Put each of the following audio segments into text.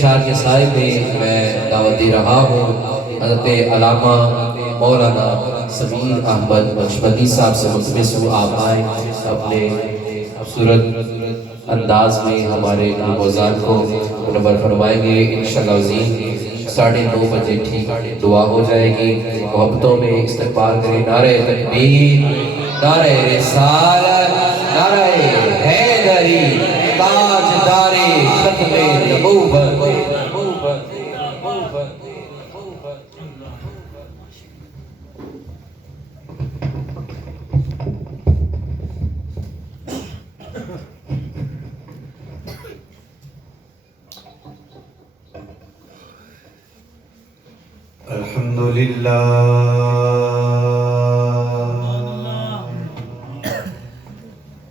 اشعار کے سائے میں دعوت دے رہا ہوں حضرت علامہ مولانا سمیر احمد بخشبندی صاحب سے ملتمس ہوں آپ آئے اپنے خوبصورت انداز میں ہمارے گلوبوزان کو منور فرمائیں گے انشاءاللہ عظیم 9:30 بجے ٹھیک دعا ہو جائے گی محبتوں میں استقبال کریں نعرہ تکبیر نعرہ رسالت نعرہ حیدری تاجدار ختم نبوت الحمدللہ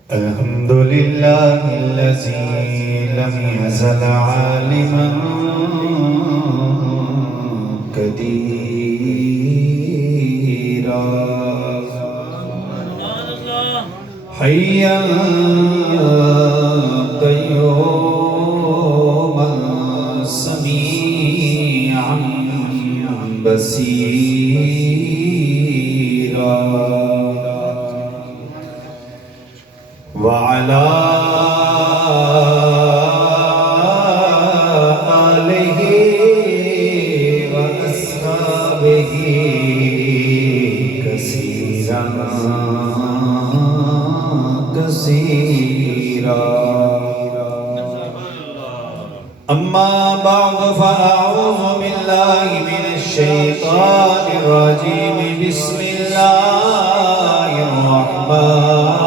الحمدللہ الذی لم یزل عالما قدیرا حیا قیوما سمیعا بصیرا وعلى آلہ وأصحابہ کثیرا کثیرا اما بعد فاعوذ باللہ من الشیطان الرجیم بسم اللہ الرحمن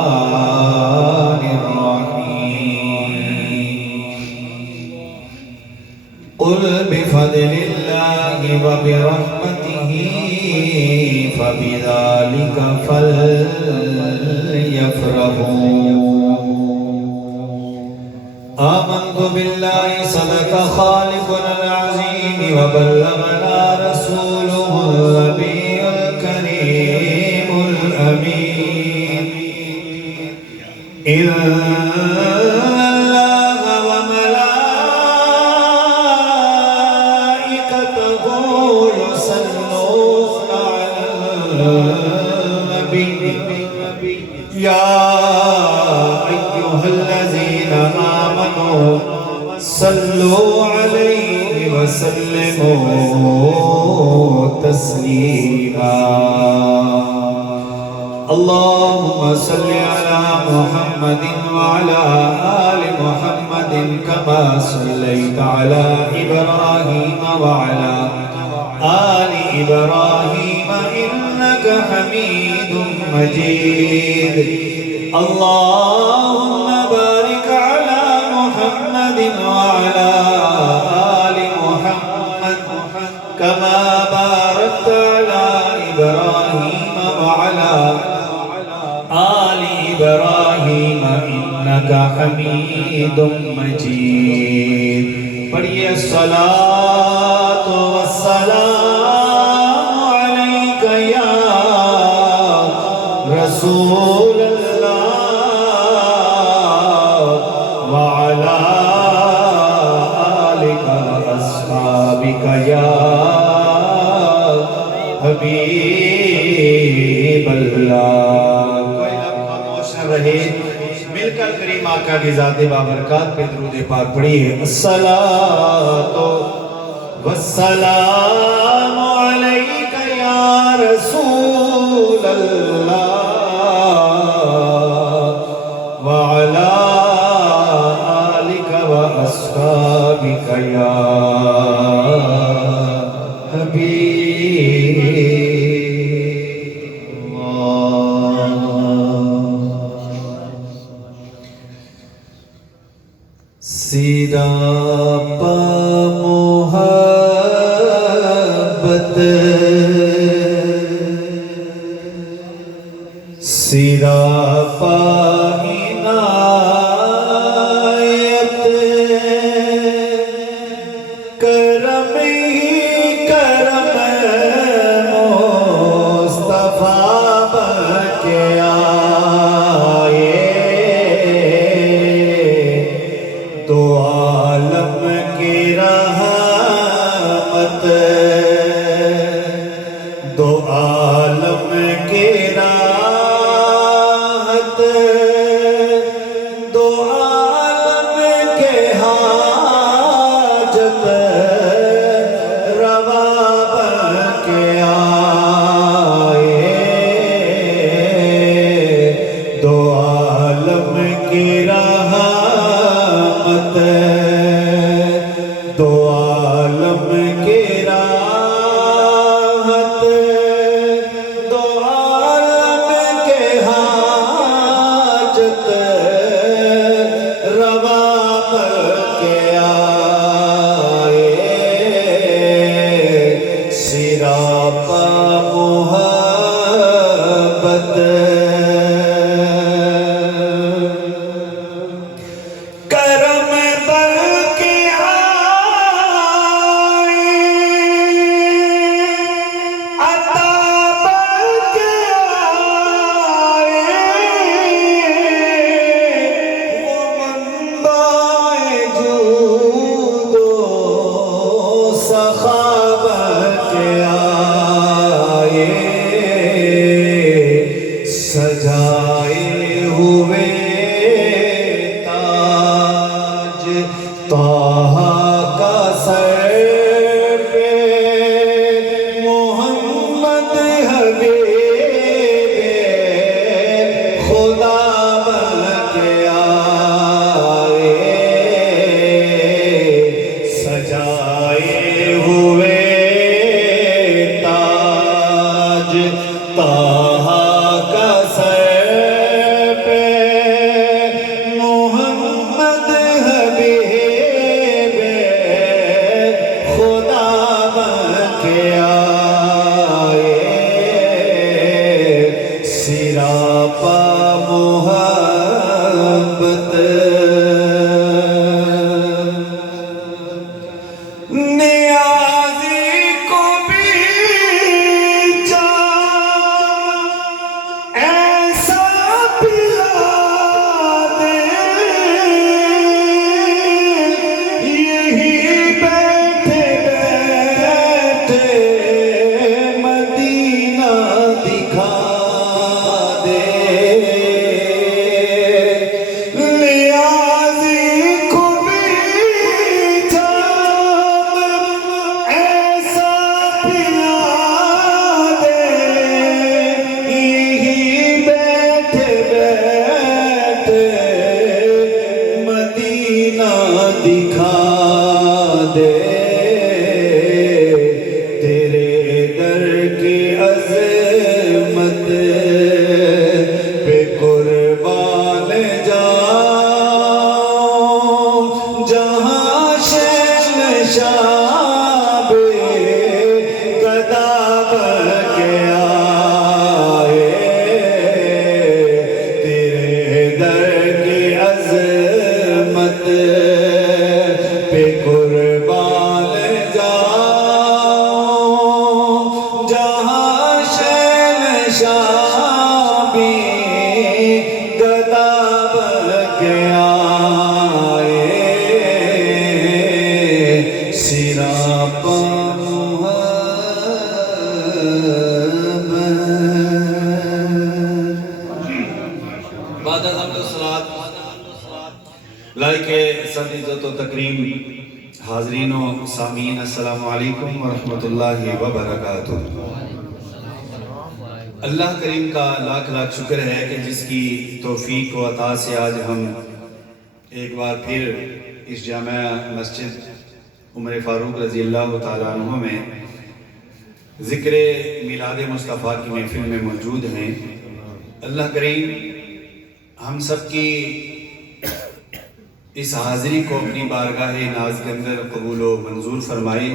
قل بفضل اللہ وبرحمتہ فبذلک فلیفرحوا آمنت باللہ صدق خالقنا العظیم وبلغنا رسوله النبی الکریم الامین صلوا علیہ وسلموا تسلیما اللہم صل علی محمد وعلى آل محمد كما صلیت علی ابراہیم وعلى آل ابراہیم انک حمید مجید اللہم بارک علی محمد وعلى آل محمد كما باركت على إبراهيم وعلى آل إبراهيم إنك حميد مجيد پڑھیے الصلاة والسلام عليك يا رسول یا حبیب اللہ کوئی لب خاموش نہ رہے مل کر کریم آقا کی ذات بابرکات پہ درود پاک پڑھیے الصلاة والسلام علیک یا رسول اللہ وعلا آلک واصحابک یا سراپا محبت سراپا عنایت کرم کرم مصطفیٰ بکے آئے تو عالم کی راہ دو عالم کے راحت دو عالم کے حاجت روا پر کے آئے سراپا محبت کرم بر کے آئے عطا بر کے آئے وہ منبع جود و سخا بر کے آئے سجائے ہوئے تاج طہ کا سر پہ محمد حبیب خدا بن کے آئے سجائے ہوئے تاج طہ کا سر پہ محمد حبیب خدا بن کے آئے سراپا محبت نیازی کو بھی جام ایسا پلا دے یہی بیٹھے بیٹھے مدینہ دکھا دے نیازی کو بھی جام ایسا پلا دے یہی بیٹھے بیٹھے مدینہ دکھا دے تیرے در کی عظمت پہ قربان جاؤں جہاں شہنشاہ بے گدا بن کے آئے تیرے در کی عظمت پہ قربان جاؤں جہاں شہنشاہ بھی گدا بن کے آئے سراپا محبت بعد از حمد و صلات لائق صد عزت و تکریم حاضرین و سامعین السلام علیکم ورحمۃ اللہ وبرکاتہ۔ اللہ کریم کا لاکھ لاکھ شکر ہے کہ جس کی توفیق و عطا سے آج ہم ایک بار پھر اس جامع مسجد عمر فاروق رضی اللہ تعالیٰ عنہ میں ذکر میلاد مصطفیٰ کی محفل میں موجود ہیں۔ اللہ کریم ہم سب کی اس حاضری کو اپنی بارگاہ ناز کے اندر قبول و منظور فرمائے،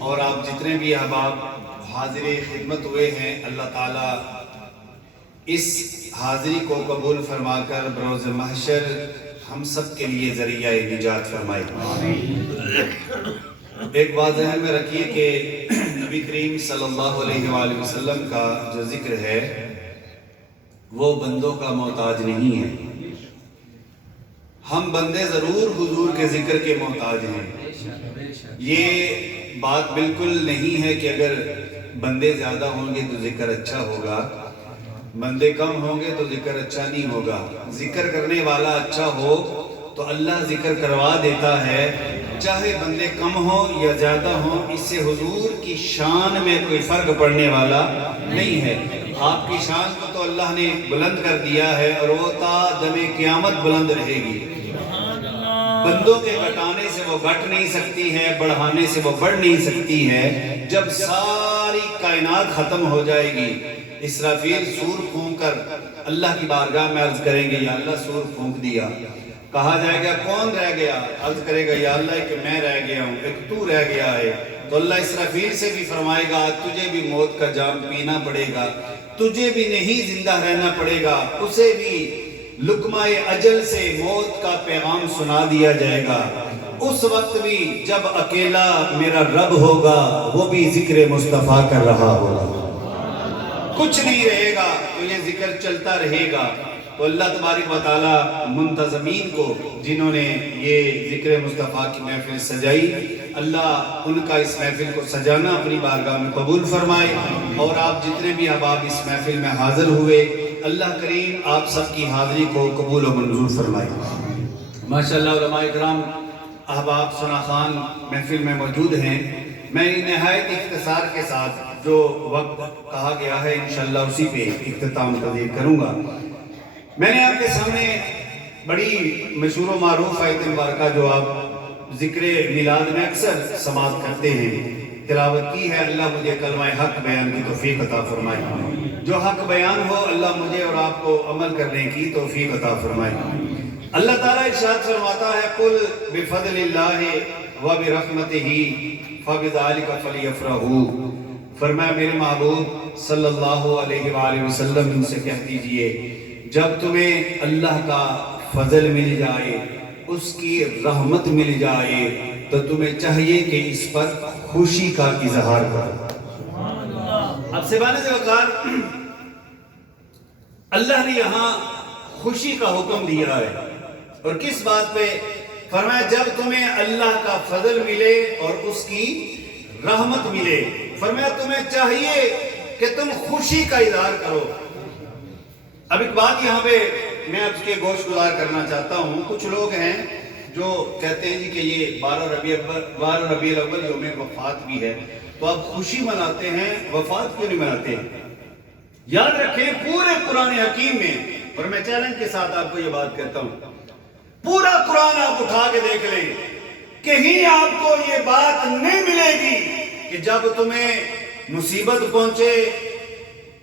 اور آپ جتنے بھی احباب حاضر خدمت ہوئے ہیں اللہ تعالیٰ اس حاضری کو قبول فرما کر بروز محشر ہم سب کے لیے ذریعہ نجات فرمائے۔ ایک بات ذہن میں رکھیے کہ نبی کریم صلی اللہ علیہ وآلہ وسلم کا جو ذکر ہے وہ بندوں کا محتاج نہیں ہے۔ ہم بندے ضرور حضور کے ذکر کے محتاج ہیں۔ یہ بات بالکل نہیں ہے کہ اگر بندے زیادہ ہوں گے تو ذکر اچھا ہوگا، بندے کم ہوں گے تو ذکر اچھا نہیں ہوگا۔ ذکر کرنے والا اچھا ہو تو اللہ ذکر کروا دیتا ہے، چاہے بندے کم ہوں یا زیادہ ہوں، اس سے حضور کی شان میں کوئی فرق پڑنے والا نہیں ہے۔ آپ کی شان کو تو اللہ نے بلند کر دیا ہے اور وہ تا دم قیامت بلند رہے گی۔ بندوں کے گھٹانے سے وہ گھٹ نہیں سکتی ہے، بڑھانے سے وہ بڑھ نہیں سکتی ہے۔ جب ساری کائنات ختم ہو جائے گی، اسرافیل سور پھونک کر اللہ کی بارگاہ میں عرض کریں گے یا اللہ سور پھونک دیا، کہا جائے گا کون رہ گیا؟ عرض کرے گا یا اللہ کہ میں رہ گیا ہوں، ایک تو رہ گیا ہے۔ تو اللہ اسرافیل سے بھی فرمائے گا تجھے بھی موت کا جام پینا پڑے گا، تجھے بھی نہیں زندہ رہنا پڑے گا، اسے بھی لقمہ اجل سے موت کا پیغام سنا دیا جائے گا۔ اس وقت بھی جب اکیلا میرا رب ہوگا، وہ بھی ذکر مصطفیٰ کر رہا ہوگا، کچھ نہیں رہے گا، تو یہ ذکر چلتا رہے گا۔ تو اللہ تبارک و تعالیٰ منتظمین کو، جنہوں نے یہ ذکر مصطفیٰ کی محفل سجائی، اللہ ان کا اس محفل کو سجانا اپنی بارگاہ میں قبول فرمائے، اور آپ جتنے بھی احباب اس محفل میں حاضر ہوئے، اللہ کریم آپ سب کی حاضری کو قبول و منظور فرمائے۔ ماشاءاللہ علماء اکرام، احباب ثنا خوان محفل میں موجود ہیں۔ میں نہایت اختصار کے ساتھ جو وقت کہا گیا ہے انشاءاللہ اسی پہ اختتام پذیر کروں گا۔ میں نے آپ کے سامنے بڑی مشہور و معروف آیت مبارکہ جو آپ ذکر میلاد میں اکثر سماعت کرتے ہیں، تلاوت کی ہے۔ اللہ مجھے کلمہ حق بیان کی توفیق عطا فرمائے، جو حق بیان ہو اللہ مجھے اور آپ کو عمل کرنے کی توفیق عطا فرمائے۔ اللہ تعالیٰ ارشاد فرماتا ہے قُلْ بِفَضْلِ اللَّهِ وَبِرَحْمَتِهِ فَبِذَلِكَ فَلْيَفْرَحُوا۔ فرمایا میرے محبوب صلی اللہ علیہ وآلہ وسلم ان سے کہہ دیجئے جب تمہیں اللہ کا فضل مل جائے، اس کی رحمت مل جائے، تو تمہیں چاہیے کہ اس پر خوشی کا اظہار کرو۔ اب سبحانہ سے وقار اللہ نے یہاں خوشی کا حکم دیا ہے، اور کس بات پہ؟ فرمایا جب تمہیں اللہ کا فضل ملے اور اس کی رحمت ملے، فرمایا تمہیں چاہیے کہ تم خوشی کا اظہار کرو۔ اب ایک بات یہاں پہ میں آپ کے گوش گزار کرنا چاہتا ہوں۔ کچھ لوگ ہیں جو کہتے ہیں جی کہ یہ 12 ربیع الاول یوم وفات بھی ہے، تو آپ خوشی مناتے ہیں، وفات کیوں نہیں مناتے؟ یاد رکھیں پورے قرآن حکیم میں، اور میں چیلنج کے ساتھ آپ کو یہ بات کہتا ہوں، پورا قرآن آپ اٹھا کے دیکھ لیں، کہیں آپ کو یہ بات نہیں ملے گی کہ جب تمہیں مصیبت پہنچے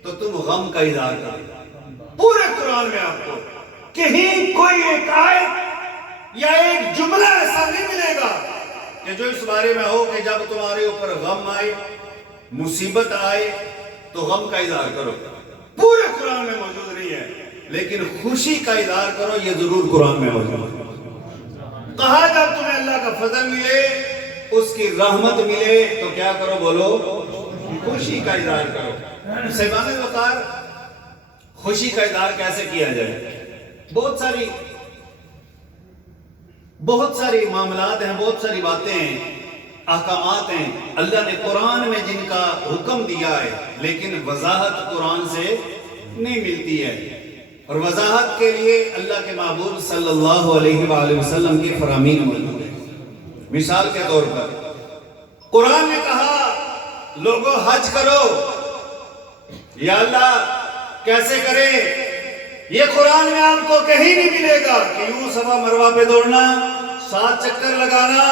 تو تم غم کا اظہار کرو۔ پورے قرآن میں آپ کو کہیں کوئی ایک آیت یا ایک جملہ ایسا نہیں ملے گا کہ جو اس بارے میں ہو کہ جب تمہارے اوپر غم آئے، مصیبت آئے تو غم کا اظہار کرو۔ پورے قرآن میں موجود نہیں ہے، لیکن خوشی کا اظہار کرو یہ ضرور قرآن میں موجود ہے۔ کہا جب تمہیں اللہ کا فضل ملے، اس کی رحمت ملے، تو کیا کرو؟ بولو خوشی کا اظہار کرو۔ صاحبان وقار، خوشی کا اظہار کیسے کیا جائے؟ بہت ساری معاملات ہیں، بہت ساری باتیں ہیں، احکامات ہیں اللہ نے قرآن میں جن کا حکم دیا ہے، لیکن وضاحت قرآن سے نہیں ملتی ہے، اور وضاحت کے لیے اللہ کے محبوب صلی اللہ علیہ وآلہ وسلم کی فرامین موجود ہے۔ مثال کے طور پر قرآن نے کہا لوگوں حج کرو، یا اللہ کیسے کریں؟ یہ قرآن میں آپ کو کہیں نہیں ملے گا کہ یوں صفا مروہ پہ دوڑنا، 7 چکر لگانا،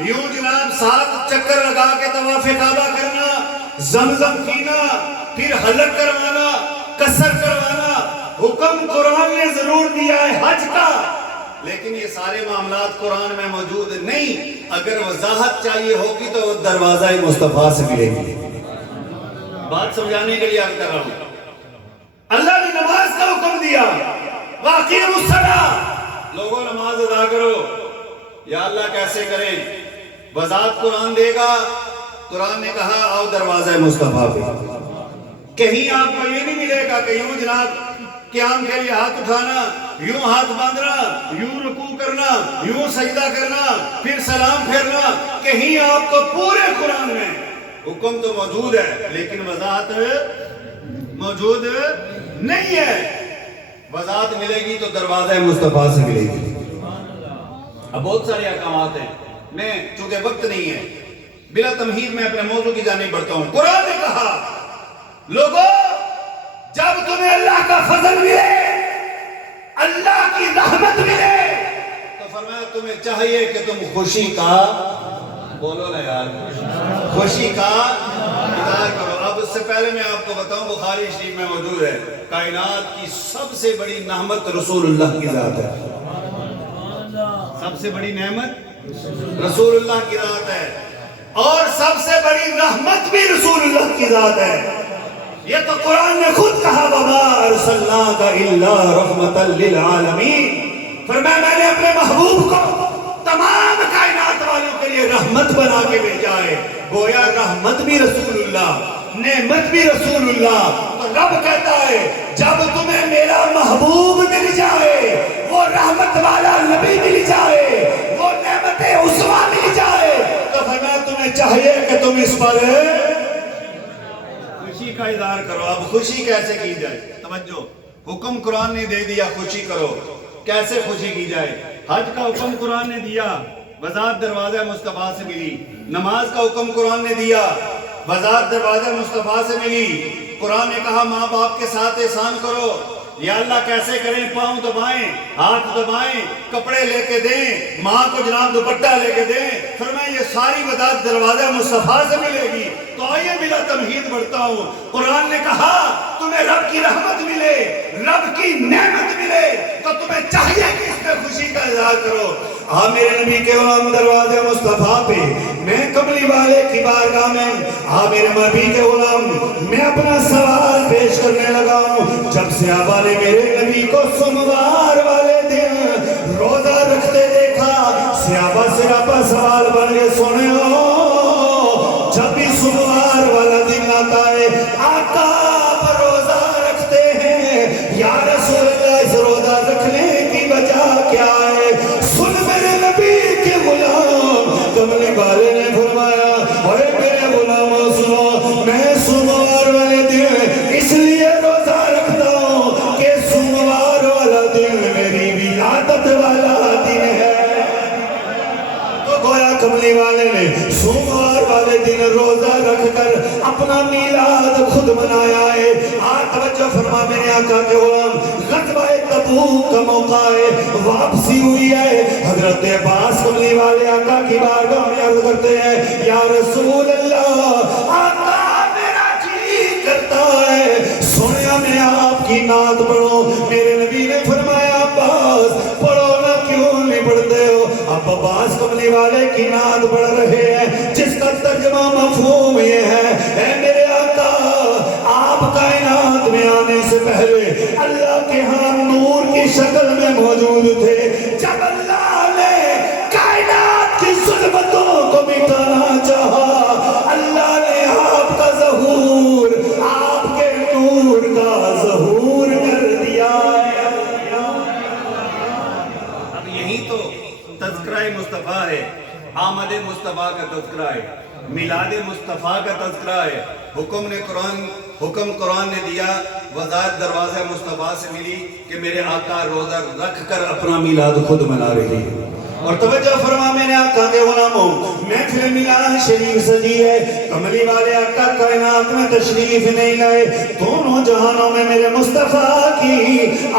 یوں جناب 7 چکر لگا کے طواف کعبہ کرنا، زمزم پینا، پھر حلق کروانا، قصر کروانا۔ حکم قرآن نے ضرور دیا ہے حج کا، لیکن یہ سارے معاملات قرآن میں موجود نہیں۔ اگر وضاحت چاہیے ہوگی تو دروازہ مصطفیٰ سے ملے گی۔ بات سمجھانے کے لیے عرض کر رہا ہوں، اللہ نے نماز کا حکم دیا، وَأَقِیمُوا الصَّلَاةَ، لوگوں نماز ادا کرو۔ یا اللہ کیسے کریں؟ وضاحت قرآن دے گا۔ قرآن نے کہا آؤ دروازہ مصطفیٰ پہ۔ کہیں آپ کو یہ نہیں ملے گا کہ یوں جناب قیام کے لیے ہاتھ اٹھانا، یوں ہاتھ باندھنا، یوں رکوع کرنا، یوں سجدہ کرنا، پھر سلام پھیرنا۔ کہیں آپ کو پورے قرآن میں حکم تو موجود ہے، لیکن وضاحت موجود نہیں ہے۔ وضاحت ملے گی تو دروازہ مصطفیٰ سے ملے گی۔ اب بہت سارے احکامات ہیں، میں چونکہ وقت نہیں ہے بلا تمہید میں اپنے موضوع کی جانب بڑھتا ہوں۔ قرآن نے کہا لوگوں جب تمہیں اللہ کا فضل ملے، اللہ کی رحمت ملے، تو فرمایا تمہیں چاہیے کہ تم خوشی کا بولو نا یار خوشی کا اظہار کرو. اب اس سے پہلے میں آپ کو بتاؤں بخاری شریف میں موجود ہے کائنات کی سب سے بڑی نعمت رسول اللہ کی ذات ہے. سب سے بڑی نعمت رسول اللہ کی ذات ہے اور سب سے بڑی رحمت بھی رسول اللہ کی ذات ہے. یہ تو قرآن نے خود کہا وَمَا أَرْسَلْنَاكَ إِلَّا رَحْمَةً لِلْعَالَمِينَ. فرمایا میں نے اپنے محبوب کو تمام کائنات والوں کے لیے رحمت بنا کے بھیجا ہے. گویا رحمت بھی رسول اللہ نعمت بھی رسول اللہ. تو رب کہتا ہے جب تمہیں میرا محبوب مل جائے وہ رحمت والا نبی مل جائے وہ نعمت عظمیٰ مل جائے تو فرمایا تمہیں چاہیے کہ تم اس پر خوشی کا اظہار کرو. اب خوشی کیسے کی جائے؟ توجہ, حکم قرآن نے دے دیا خوشی کرو. کیسے خوشی کی جائے؟ حج کا حکم قرآن نے دیا وضاحت دروازہ مصطفیٰ سے ملی. نماز کا حکم قرآن نے دیا وضاحت دروازہ مصطفیٰ سے ملی. قرآن نے کہا ماں باپ کے ساتھ احسان کرو. یا اللہ کیسے کریں؟ پاؤں دبائیں ہاتھ دبائیں کپڑے لے کے دیں ماں کو جناب دوپٹہ لے کے دیں. فرمایا یہ ساری وضاحت دروازہ مصطفیٰ سے ملے گی. تو آئیے بلا تمہید بڑھتا ہوں. قرآن نے کہا تمہیں رب کی رحمت ملے رب کی نعمت ملے تو تمہیں چاہیے کہ اس میں خوشی کا اظہار کرو. میرے نبی کے غلام دروازے مصطفیٰ پہ میں کملی والے کی بارگاہ میں میرے نبی کے غلام میں اپنا سوال پیش کرنے لگا ہوں. جب صحابہ نے میرے نبی کو سوموار والے دن روزہ رکھتے دیکھا صحابہ سے اپنا سوال بن کے سنے ہو جب بھی سوموار والا دن آتا ہے آقا پر روزہ رکھتے ہیں یا رسول اللہ اس روزہ رکھنے کی وجہ کیا ہے؟ سن میرے نبی کے غلام کملی والے نے فرمایا اے میرے غلاموں سنو میں سوموار والے دن اس لیے روزہ رکھتا ہوں کہ سوموار والا دن میری ولادت والا دن ہے. تو گویا کملی والے نے سوموار والے دن روزہ رکھ کر اپنا میلاد خود منایا ہے. توجہ فرما میرے آقا کے غلام غزوہ تبوک کا موقع ہے واپسی ہوئی ہے. حضرت عباس کملی والے آقا کی بارگاہ میں عرض کرتے ہیں یا رسول اللہ آقا میرا جی کرتا ہے سنیا میں آپ کی نعت پڑھو. میرے نبی نے فرمایا عباس پڑھو نہ کیوں نہیں پڑھتے ہو؟ اب عباس کملی والے کی نعت پڑھ رہے ہیں جس کا ترجمہ مفہوم یہ ہے اے میرے آقا آپ کائنات میں آنے سے پہلے اللہ کے ہاں نور کی شکل میں موجود تھے. جب اللہ نے کائنات کی ظلمتوں کو مٹانا چاہا اللہ نے آپ کا ظہور آپ کے نور کا ظہور کر دیا ہے. اب یہی تو تذکرہ مصطفیٰ ہے آمد مصطفیٰ کا تذکرہ ہے میلاد مصطفیٰ کا تذکرہ ہے. حکم قرآن نے دیا وضاحت دروازہ مصطفیٰ سے ملی کہ میرے آقا روزہ رکھ کر اپنا میلاد خود منا رہی ہے. اور توجہ فرما میرے آقا کے غلاموں محفل میلاد شریف سجی ہے کملی والے آقا کائنات میں تشریف نہیں لائے. دونوں جہانوں میں میرے مصطفیٰ کی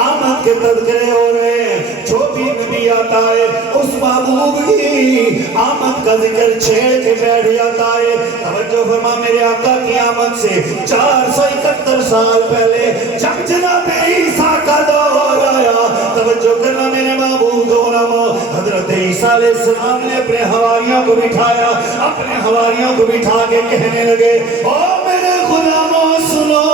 آمد کے تذکرے ہو رہے ہیں. جو بھی نبی آتا ہے اس محبوب کی آمد کا ذکر چھیڑ کے بیٹھ جاتا ہے. توجہ فرما میرے آقا کی آمد سے 471 سال پہلے جب جناب عیسیٰ کا دور آیا توجہ کرنا میرے محبوب کے غلاموں حضرت عیسیٰ علیہ السلام نے اپنے حواریوں کو بٹھایا اپنے حواریوں کو بٹھا کے کہنے لگے او میرے غلاموں سنو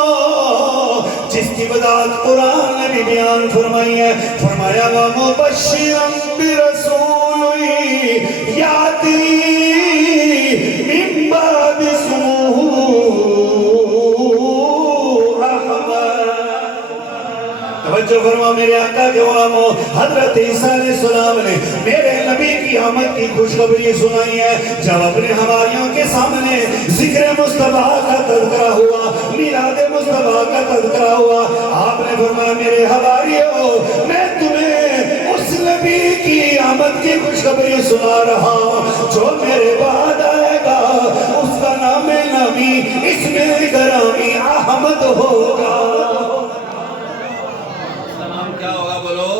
جس کی وضاحت قرآن نے بھی بیان فرمائی ہے. فرمایا وَمُبَشِّرًا بِرَسُولٍ يَأْتِي مِن بَعْدِ اسْمُهُ توجہ فرما میرے آقا کے غلاموں حضرت عیسیٰ علیہ السلام نے میرے نبی کی آمد کی خوشخبری سنائی ہے. جب اپنے حواریوں کے سامنے ذکر مصطفیٰ کا تذکرہ ہوا میلاد مصطفیٰ کا تذکرہ ہوا آپ نے فرمایا میرے حواریوں میں تمہیں اس نبی کی آمد کی خوشخبری سنا رہا ہوں جو میرے بعد آئے گا اس کا نام نبی اسم گرامی احمد ہوگا. کیا ہوگا بولو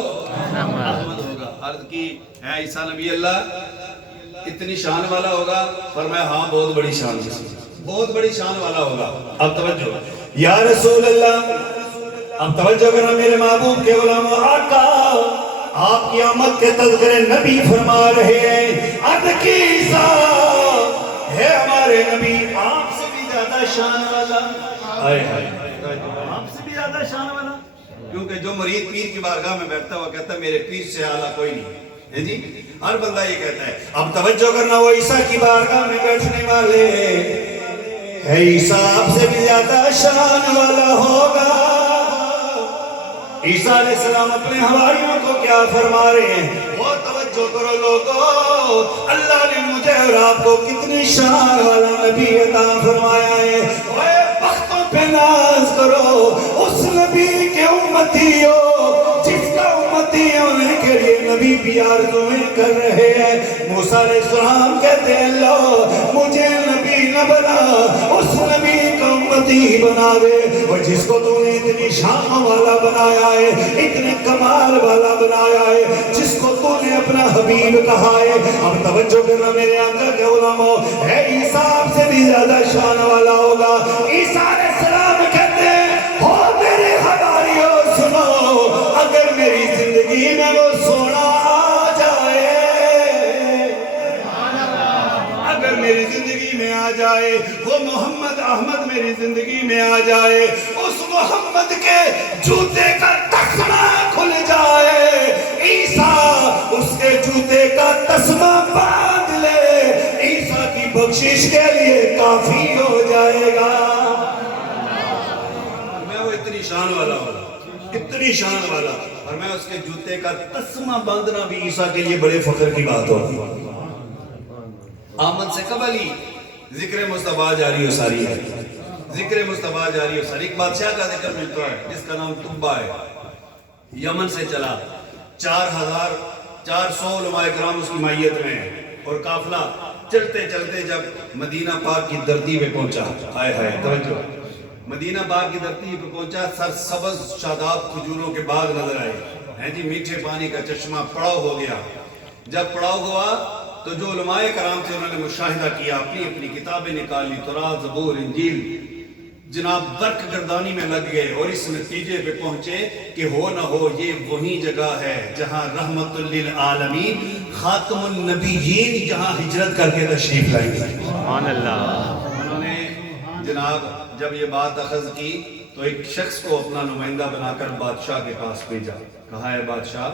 احمد ہوگا. عرض کی ہے عیسیٰ نبی اللہ اتنی شان والا ہوگا؟ فرمایا ہاں بہت بڑی شان، بہت بڑی شان والا ہوگا۔ اب توجہ، یا رسول اللہ، اب توجہ کرنا میرے محبوب کے غلام آقا، آپ کی آمد کے تذکرے نبی فرما رہے ہیں، عرض کی عیسیٰ ہے ہمارے نبی آپ سے بھی زیادہ شان والا، آپ سے بھی زیادہ شان والا، کیونکہ جو مرید پیر کی بارگاہ میں بیٹھتا ہوا کہتا ہے میرے پیر سے اعلیٰ کوئی نہیں ہے جی، ہر بندہ یہ کہتا ہے۔ اب توجہ کرنا، وہ عیسیٰ کی بارگاہ میں بیٹھنے والے ہے عیسیٰ آپ سے بھی زیادہ شان والا ہوگا۔ عیسیٰ علیہ السلام اپنے حواریوں کو کیا فرما رہے ہیں؟ وہ توجہ کرو لوگو، اللہ نے مجھے اور آپ کو کتنی شان والا نبی عطا فرمایا ہے۔ اوے بختوں پہ ناز کرو، اس نبی کے امتی ہو جس کا امتی ہونے کے لیے نبی بھی آرزویں کر رہے ہیں۔ موسیٰ علیہ السلام کہتے ہیں اللہ مجھے نبی نہ بنا، اس نبی کا امتی بنا دے، اور جس کو تو نے اتنی شان والا بنایا ہے، اتنے کمال والا بنایا ہے، جس کو تو نے اپنا حبیب کہا ہے۔ اب توجہ کرنا میرے آقا کے علماء، ہے عیسیٰ آپ سے بھی زیادہ شان والا ہوگا۔ عیسیٰ علیہ السلام کہتے ہیں ہو میرے حواریوں سنو، اگر میری زندگی میں وہ سونا آ جائے، اگر میری زندگی میں آ جائے، وہ محمد احمد میری زندگی میں آ جائے، اس محمد کے جوتے کا تسمہ کھل جائے، عیسیٰ اس کے جوتے کا تسمہ باندھ لے، عیسیٰ کی بخشش کے لیے کافی ہو جائے گا۔ میں وہ اتنی شان والا ہوگا، اتنی شان والا، اور میں اس کے جوتے کا تسمہ باندھنا بھی عیسیٰ کے لیے بڑے فخر کی بات ہوگی۔ آمد سے قبل ہی ذکر مصطفیٰ جاری و ساری ہے، ذکر مصطفیٰ جاری و ساری۔ ایک بادشاہ کا ذکر ملتا ہے جس کا نام تبا ہے، یمن سے چلا، 4,400 علماء کرام اس کی مائیت میں ہیں، اور قافلہ چلتے چلتے جب مدینہ پاک کی دھرتی پہ پہنچا، ہائے ہائے توجہ، مدینہ پاک کی دھرتی پہ پہنچا، سرسبز شاداب کھجوروں کے باغ نظر آئے ہیں جی، میٹھے پانی کا چشمہ پڑاؤ ہو گیا۔ جب پڑاؤ ہوا تو جو علماء کرام تھے انہوں نے مشاہدہ کیا، اپنی اپنی کتابیں نکالی، تورات، زبور، انجیل، جناب برق گردانی میں لگ گئے، اور اس نتیجے پہ پہنچے کہ ہو نہ ہو یہ وہی جگہ ہے جہاں رحمت للعالمین خاتم النبیین جہاں ہجرت کر کے تشریف لائیں گے۔ سبحان اللہ۔ انہوں نے جناب جب یہ بات اخذ کی تو ایک شخص کو اپنا نمائندہ بنا کر بادشاہ کے پاس بھیجا، کہا ہے بادشاہ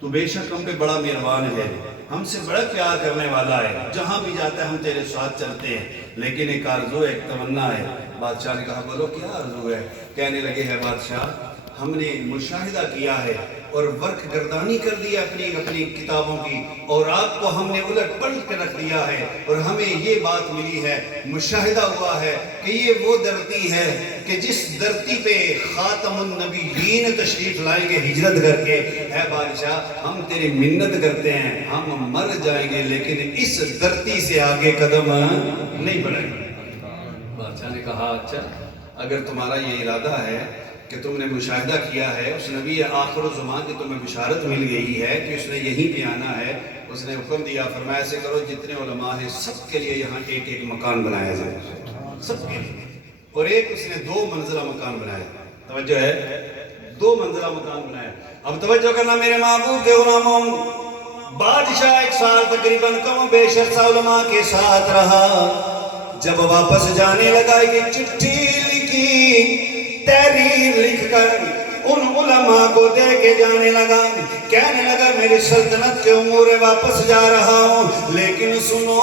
تو بے شک ہم پہ بڑا مہربان ہے، ہم سے بڑا پیار کرنے والا ہے، جہاں بھی جاتا ہے ہم تیرے ساتھ چلتے ہیں، لیکن ایک آرزو ہے، ایک تمنا ہے۔ بادشاہ نے کہا بولو کیا آرزو ہے؟ کہنے لگے ہے بادشاہ ہم نے مشاہدہ کیا ہے اور ورق گردانی کر دیا اپنی کتابوں کی، اور آپ کو ہم نے الٹ پلٹ کے رکھ دیا ہے، اور ہمیں یہ بات ملی ہے، مشاہدہ ہوا ہے کہ یہ وہ دھرتی ہے کہ جس دھرتی پہ خاتم النبیین تشریف لائیں گے ہجرت کر کے۔ اے بادشاہ ہم تیری منت کرتے ہیں، ہم مر جائیں گے لیکن اس دھرتی سے آگے قدم نہیں بڑھائیں گے۔ بادشاہ نے کہا اچھا اگر تمہارا یہ ارادہ ہے کہ تم نے مشاہدہ کیا ہے، اس نبی آخر الزمان کی تمہیں بشارت مل گئی ہے کہ اس نے یہیں پہ آنا ہے، اس نے حکم دیا، فرمایا ایسے کرو جتنے علماء ہیں سب کے لیے یہاں ایک ایک مکان بنایا جائے، سب کے لیے، اور ایک اس نے 2 منزلہ مکان بنایا، توجہ ہے 2 منزلہ مکان بنایا۔ اب توجہ کرنا میرے محبوب کے غلاموں، بادشاہ 1 سال تقریباً کم و بیش عرصہ علماء کے ساتھ رہا، جب واپس جانے لگا یہ چٹھی لکھی، تحریر لکھ کر ان علماء کو دے کے جانے لگا، کہنے لگا میری سلطنت کے امور واپس جا رہا ہوں، لیکن سنو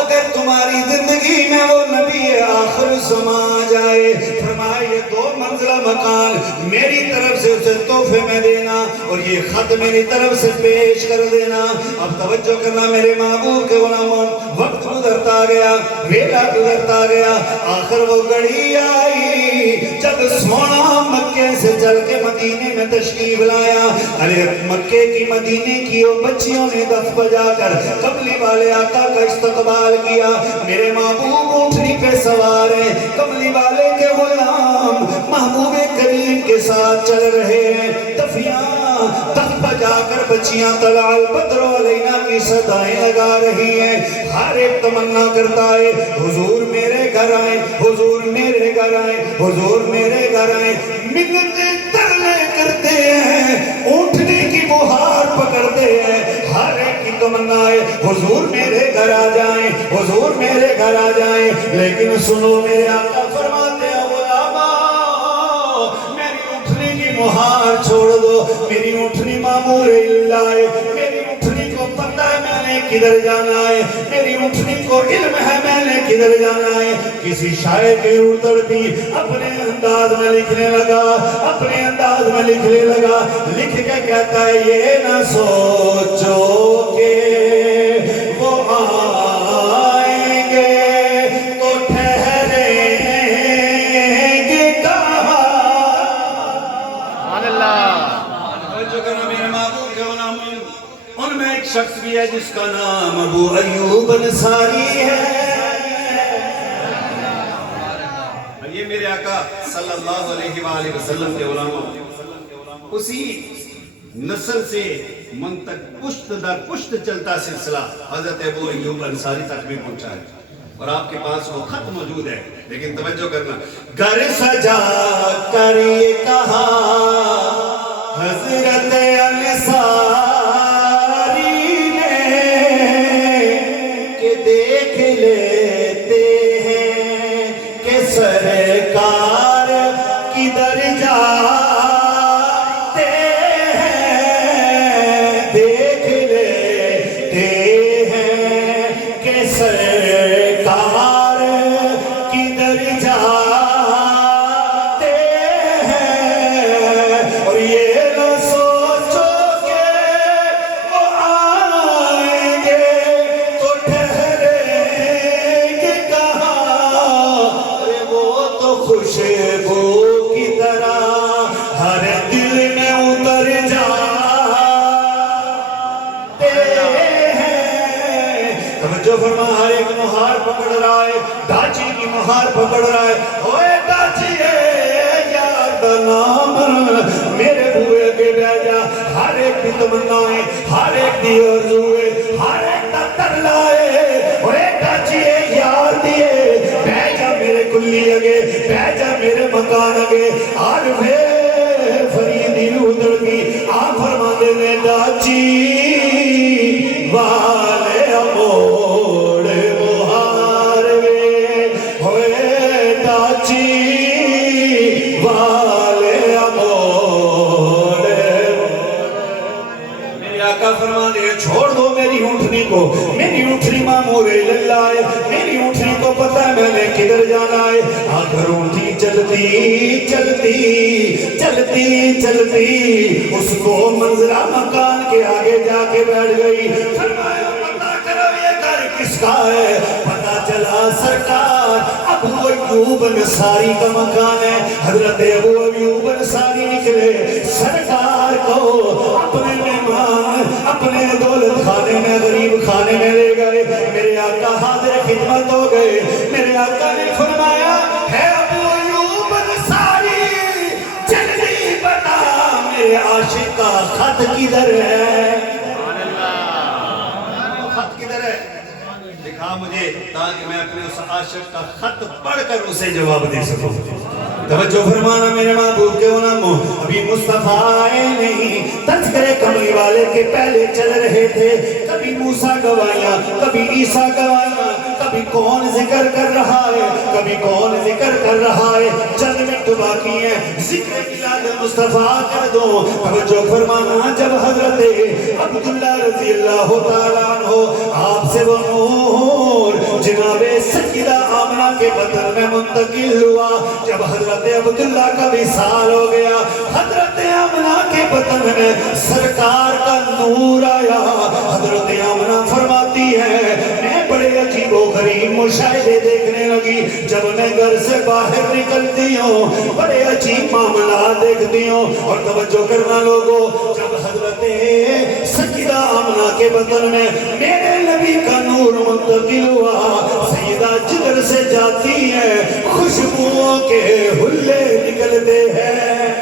اگر تمہاری زندگی میں وہ نبی آخر زمان آ جائے، فرمایا یہ 2 منزلہ مکان میری طرف سے اسے تحفے میں دینا، اور یہ خط میری طرف سے پیش کر دینا۔ اب توجہ کرنا میرے محبوب کے غلاموں، وقت گزرتا گیا، ویلا گزرتا گیا، آخر وہ گھڑی آئی جب سونا مکے سے چل کے مدینے میں تشریف لایا۔ ارے مکے کی مدینے کی وہ بچیوں نے دف بجا کر کملی والے آقا کا استقبال کیا، میرے محبوب اونٹنی پہ سوار ہیں، کملی والے کے غلام محبوب کریم کے ساتھ چل رہے ہیں، دفیاں دف بجا کر بچیاں طلع البدر علینا کی صدائیں لگا رہی ہیں، ہر ایک تمنا کرتا ہے حضور میرے گھر آئیں، حضور میرے گھر آئیں، حضور میرے گھر آئیں، منتیں ترلے کرتے ہیں، اونٹنے کی بہار پکڑتے ہیں، ہر ایک کی تمنا ہے حضور میرے گھر آ جائیں، حضور میرے گھر آ جائیں، لیکن سنو میرے آقا فرماتے ہیں غلاما میری اٹھنے کی مہار چھوڑ دو، میری اٹھنی مامور اللہ ہے، میری اٹھنی کو پتہ ہے میں نے کدھر جانا ہے، میری اٹھنی کو علم ہے میں نے کدھر جانا ہے۔ کسی شاعر کی روح تڑپی اپنے انداز میں لکھنے لگا، اپنے انداز میں لکھنے لگا، لکھ کے کہتا ہے یہ نہ سوچو کہ وہ آئیں گے تو ٹھہریں گے کہاں۔ سبحان اللہ۔ جو کہنا میرے محبوب کے نام ان میں ایک شخص بھی ہے جس کا نام ابو ایوب انصاری ہے۔ یہ میرے آقا صلی اللہ علیہ وآلہ وسلم کے علماء اسی نسل سے منتق پشت در پشت چلتا سلسلہ حضرت ابو ایوب انصاری تک بھی پہنچا ہے، اور آپ کے پاس وہ خط موجود ہے، لیکن توجہ کرنا، گھر سجا کر یہ کہا حضرت انصاری نے کہ دیکھ لیتے ہیں کہ سرکار کدھر جاتے ہیں، دیکھ لیتے ہیں کہ سرکار کدھر جاتے ہیں، اور یہ نہ سوچو کہ وہ آئیں گے تو ٹھہریں گے کہاں، ارے وہ تو خوشبو کی طرح ہر دل میں اتر جاتے ہیں۔ توجہ فرما، ہر ایک مہار پکڑ رہا ہے، ڈاچی کی مہار پکڑ رہا ہے، اوے ڈاچی یار دا نام میرے بوئے کے بیجا، ہر ایک کی تمنا ہے، ہر ایک دی آرزو ہے، ہر ایک دا ترلا ہے، اوے ڈاچی یار دیے بیجا میرے کلی اگے، بیجا میرے مکان اگے، عارفے فریدی ادھر کی آپ فرما دے نے ڈاچی والے اموڑ مہار میں، ہوئے ڈاچی والے اموڑ، میرے آقا فرما دے چھوڑ دو میری اونٹنی کو، میری اونٹنی مامور اللہ ہے، میری اونٹنی کو پتہ ہے میں نے کدھر جانا ہے۔ آخر اونٹی چلتی چلتی چلتی چلتی اس کو منزلہ مکان کے آگے جا کے بیٹھ گئی، فرمایا پتہ کرو یہ گھر کس کا ہے، پتہ چلا سرکار ابو ایوب انصاری کا مکان ہے۔ حضرت ابو ایوب انصاری نکلے، سرکار کو اپنے مہمان اپنے دولت خانے میں غریب خانے میں لے گئے، میرے آقا حاضر خدمت ہو گئے، میرے آقا نے فرمایا ہے ابو ایوب انصاری جلدی بتا میرے عاشق کا خط کدھر ہے، خط کدھر ہے دکھا مجھے تاکہ میں اپنے اس عاشق کا خط پڑھ کر اسے جواب دے سکوں۔ توجہ فرمانا میرے محبوب کے ناموں، ابھی مصطفیٰ آئے نہیں، تذکرے کملی والے کے پہلے چل رہے تھے، کبھی موسیٰ گوائیاں کبھی عیسیٰ گوائیاں، کبھی کون ذکر کر رہا ہے کبھی کون ذکر کر رہا ہے، چند منٹ باقی ہیں ذکر ملاد مصطفیٰ کر دو۔ توجہ فرمانا، جب حضرت عبداللہ رضی اللہ تعالیٰ عنہ آپ سے وہ نور جناب سیدہ آمنہ کے بدن میں منتقل ہوا، جب حضرت عبداللہ کا وصال ہو گیا، حضرت آمنہ کے بدن میں سرکار کا نور آیا۔ حضرت آمنہ فرماتی ہے میں بڑے عجیب و غریب مشاہدے دیکھنے لگی، جب میں گھر سے باہر نکلتی ہوں بڑے عجیب معاملات دیکھتی ہوں، اور توجہ کرنا لوگوں، جب حضرت سیدہ آمنہ کے بدن میں میرے نبی کا نور منتقل ہوا، سیدہ جگر سے جاتی ہے، خوشبوؤں کے حلے نکل نکلتے ہیں.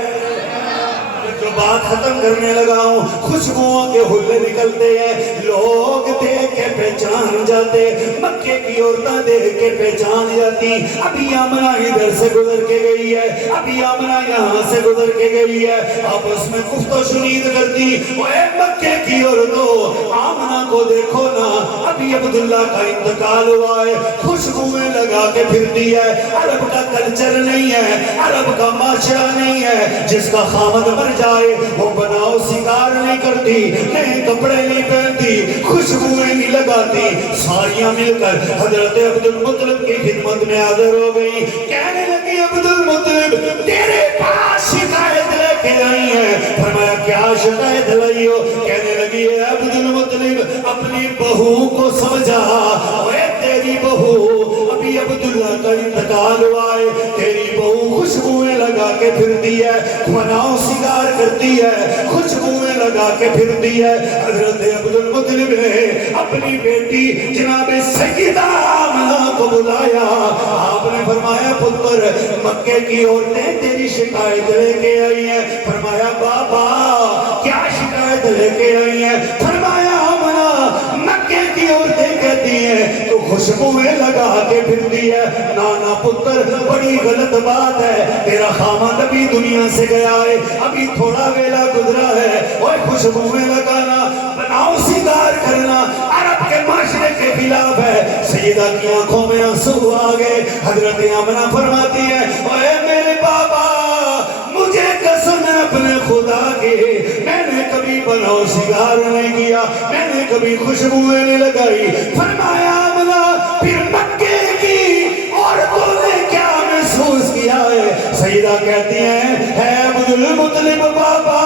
جو بات ختم کرنے لگا ہوں, خوشبوؤں کے حلے نکلتے ہیں, لوگ دیکھ کے پہچان جاتے, مکے کی عورتیں دیکھ کے پہچان جاتی. ابھی آمنہ ادھر سے گزر کے گئی ہے, ابھی آمنہ یہاں سے گزر کے گئی ہے, آپس میں گفت و شنید کرتی. اے مکے کی عورتوں, آمنہ کو دیکھو نا, ابھی عبداللہ کا انتقال ہوا ہے, خوشبوئیں لگا کے پھرتی ہے. عرب کا کلچر نہیں ہے, عرب کا معاشرہ نہیں ہے, جس کا خامد مر جائے وہ بناؤ سنگار نہیں کرتی, نئے کپڑے نہیں پہنتی, خوشبوئیں نہیں لگاتی. ساریاں مل کر حضرت عبد المطلب کی خدمت میں حاضر ہو گئی. کہنے لگی عبد المطلب تیرے پاس شکایت لے کے آئی ہے. فرمایا کیا شکایت لائی ہو؟ کہنے لگی اے عبد المطلب اپنی بہو کو سمجھا, اے تیری بہو, ابھی عبداللہ کا انتقال ہوا ہے, تیری بہو خوشبوئیں لگا کے پھرتی ہے, بناؤ سنگار کرتی ہے, خوشبوئیں لگا کے پھرتی ہے. حضرت عبد المطلب نے اپنی بیٹی جناب سیدہ آمنہ کو بلایا. آپ نے فرمایا پتر, مکے کی عورتیں تیری شکایت لے کے آئی ہیں. فرمایا بابا کیا شکایت لے کے آئی ہیں؟ فرمایا آمنہ مکے کی عورتیں کہتی ہیں تو خوشبوئیں لگا کے پھرتی ہے. نانا پتر بڑی غلط بات ہے, تیرا خامد ابھی دنیا سے گیا ہے, ابھی تھوڑا ویلا گزرا ہے, اور خوشبوئیں لگانا, بناؤ سنگار کرنا عرب کے معاشرے کے خلاف ہے. سیدہ کی آنکھوں میں آنسو آ گئے. حضرت آمنہ فرماتی ہے اے میرے بابا, مجھے قسم ہے اپنے خدا کی, میں نے کبھی بناؤ سنگار نہیں کیا, میں نے کبھی خوشبوئیں نہیں لگائی. فرمایا آمنہ پھر مکے کی عورتوں نے کیا محسوس کیا ہے؟ سیدہ کہتی ہیں اے عبد المطلب بابا,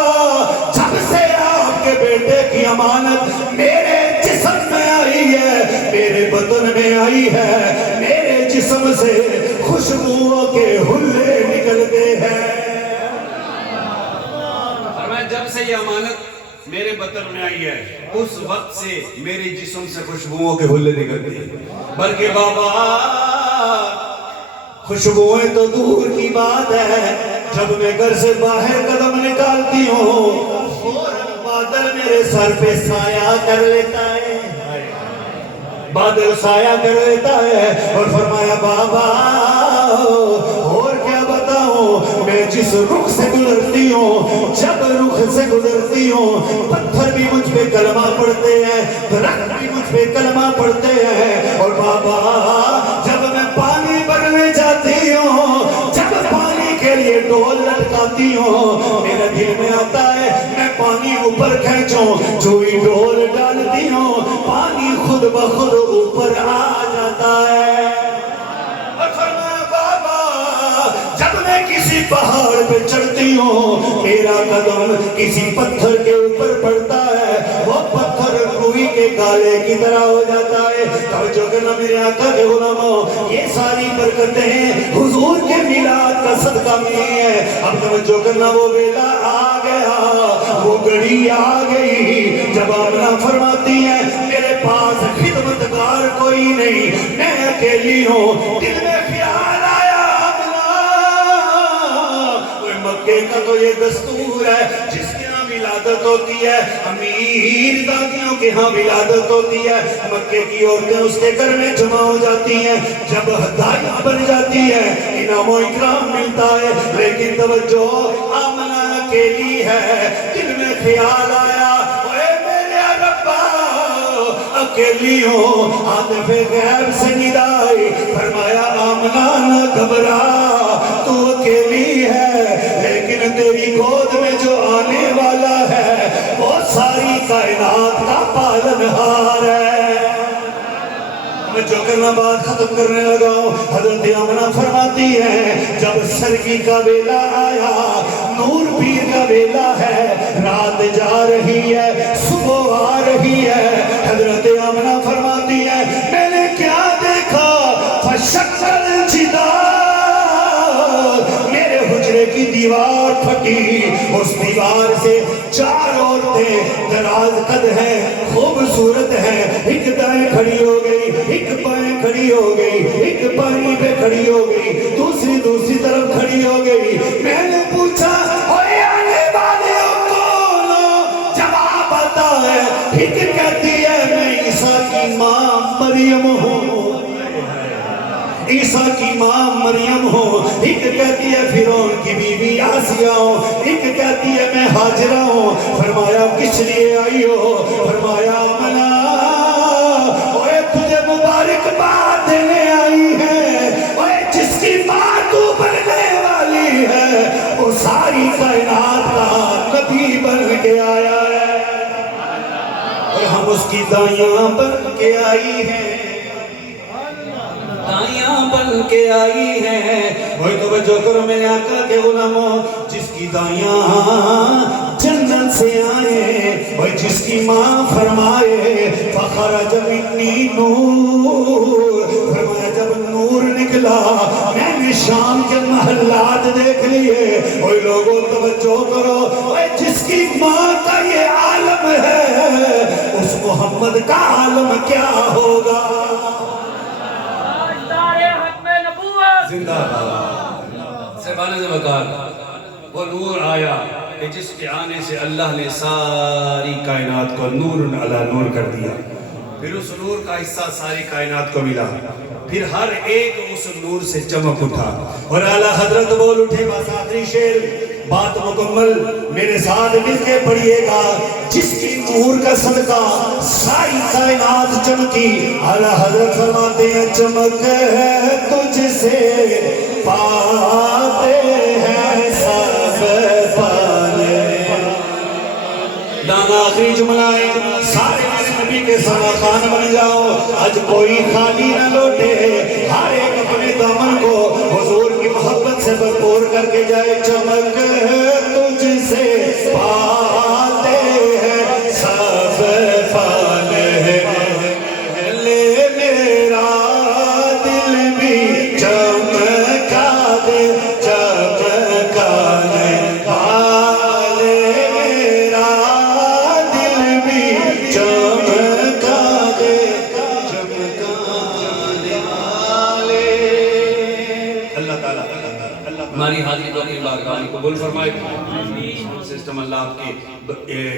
جب سے آپ کے بیٹے کی امانت میرے جسم میں آئی ہے, میرے بدن میں آئی ہے, میرے جسم سے خوشبوؤں کے حلے نکلتے ہیں. جب سے یہ امانت میرے بدن میں آئی ہے, اس وقت سے میرے جسم سے خوشبوؤں کے حلے نکلتے ہیں. بلکہ بابا خوشبوئیں تو دور کی بات ہے, جب میں گھر سے باہر قدم نکالتی ہوں فوراً بادل میرے سر پہ سایہ کر لیتا ہے, بادل سایہ کر لیتا ہے. اور فرمایا بابا اور کیا بتاؤں, میں جس رخ سے گزرتی ہوں, جب رخ سے گزرتی ہوں, پتھر بھی مجھ پہ کلمہ پڑھتے ہیں, درخت بھی مجھ پہ کلمہ پڑھتے ہیں. اور بابا جب میں پانی بھرنے جاتی ہوں, جب پانی کے لیے ڈول لٹکاتی ہوں, میرے دل میں آتا ہے میں پانی اوپر کھینچوں, جو ہی ڈول ڈالتی ہوں پانی خود بخود اوپر آ جاتا ہے. اور فرمایا بابا جب میں کسی پہاڑ پہ چڑھتی ہوں, میرا قدم کسی پتھر کے اوپر پڑتا ہے, وہ پتھر روئی کے گالے کی طرح ہو جاتا ہے. توجہ کرنا میرے آقا کے غلاموں, یہ ساری برکتیں حضور کے میلاد کا صدقہ ملی ہیں. اب توجہ کرنا, وہ ویلا آ گیا, وہ گھڑی آ گئی جب آمنہ فرماتی ہیں میرے پاس خدمتگار کوئی نہیں, میں اکیلی ہوں. دل میں خیال آیا مکے کا تو یہ دستور ہے, جس کے ہاں ولادت ہوتی ہے امیر دادیوں کے ہاں ولادت ہوتی ہے, مکے کی عورتیں اس کے گھر میں جمع ہو جاتی ہیں. جب ہدایہ بن جاتی ہے انعام و اکرام ملتا ہے. لیکن توجہ, آمنہ اکیلی ہے. دل میں خیال آیا اے میرے ربا اکیلی ہوں, عاطف غیب سے ندا آئی. فرمایا آمنہ نہ گھبرا, تو اکیلی ہے, لیکن تیری گود میں جو آنے والا ہے وہ ساری کائنات کا پالنہار ہے. میں جو کرنا بات ختم کرنے لگا ہوں. حضرت آمنہ فرماتی ہیں جب سرگی کا ویلا آیا, نور پیر کا ویلا ہے, رات جا رہی ہے, صبح آ رہی ہے. حضرت آمنہ فرماتی ہیں میں نے کیا دیکھا, فشکل الجدار, میرے حجرے کی دیوار پھٹی, اس دیوار سے 4 عورتیں دراز قد ہیں, خوبصورت ہیں, ایک دائیں کھڑی ہو گئی, ایک بائیں کھڑی ہو گئی, ایک پانی پہ کھڑی ہو گئی, دوسری طرف کھڑی ہو گئی. میں عیسیٰ کی ماں مریم ہوں، ایک کہتی ہے فرعون کی بیوی آسیہ ہوں، ایک کہتی ہے میں ہاجرہ ہوں۔ فرمایا کس لیے آئی ہو؟ فرمایا منا اوے تجھے مبارکباد دینے آئی ہے، اوے جس کی ماں تو بننے والی ہے وہ ساری کائنات کا نبی بن کے آیا ہے، اور ہم اس کی دائیاں بن کے آئی ہیں، دائیاں بن کے آئی ہیں۔ وہی توجہ کرو میرے آقا کے غلاموں، جس کی دائیاں جنت سے آئے، وہی جس کی ماں فرمائے فخرج منی نور، فرمایا جب نور نکلا میں نے شام کے محلات دیکھ لیے۔ وہی لوگوں توجہ کرو، وہی جس کی ماں کا یہ عالم ہے اس محمد کا عالم کیا ہوگا؟ زندہ باد سبحانہ سے وقال وہ نور آیا کہ جس کے آنے سے اللہ نے ساری کائنات کو نور علی نور کر دیا، پھر اس نور کا حصہ ساری کائنات کو ملا، پھر ہر ایک اس نور سے چمک اٹھا، اور اعلیٰ حضرت بول اٹھے بس آخری شعر، بات مکمل میرے ساتھ مل کے پڑھیے گا۔ جس کی نور کا صدقہ ساری کائنات چمکی، اعلیٰ حضرت فرماتے ہیں چمک ہے تجھ سے پاتے ہیں سب پالے۔ دانا آخری جملہ ہے، سارے میرے نبی کے سوا خان بن جاؤ، آج کوئی خالی نہ لوٹے، ہر ایک اپنے دامن کو حضور کی محبت سے بھرپور کر کے جائے۔ چمک تجھ سے پاتے ہیں سب پالے، لے میرا دل بھی چمکا دے، چمکا دے پالے، میرا دل بھی چمکا دے، چمکا دے پالے۔ اللہ تعالیٰ ہماری حاضری کو اپنی بارگاہ میں قبول فرمائے۔ سسٹم اللہ آپ کی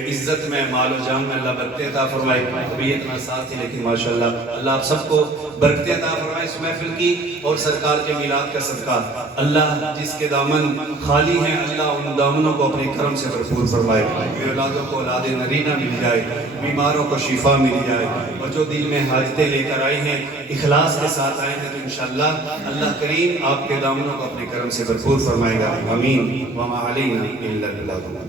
عزت میں، مال و جان میں اللہ برکتیں عطا فرمائے۔ ابھی اتنا ساتھ تھی لیکن ماشاءاللہ اللہ آپ سب کو برکتیں عطا فرمائے اس محفل کی اور سرکار کے میلاد کا صدقہ۔ اللہ جس کے دامن خالی ہیں اللہ ان دامنوں کو اپنے کرم سے بھرپور فرمائے، بے اولادوں کو اولاد نرینہ مل جائے، بیماروں کو شفا مل جائے، اور جو دل میں حاجتیں لے کر آئے ہیں اخلاص کے ساتھ آئے ہیں تو انشاءاللہ اللہ کریم آپ کے دامنوں کو اپنے کرم سے بھرپور فرمائے گا۔ آمین۔ وما علینا الا البلاغ۔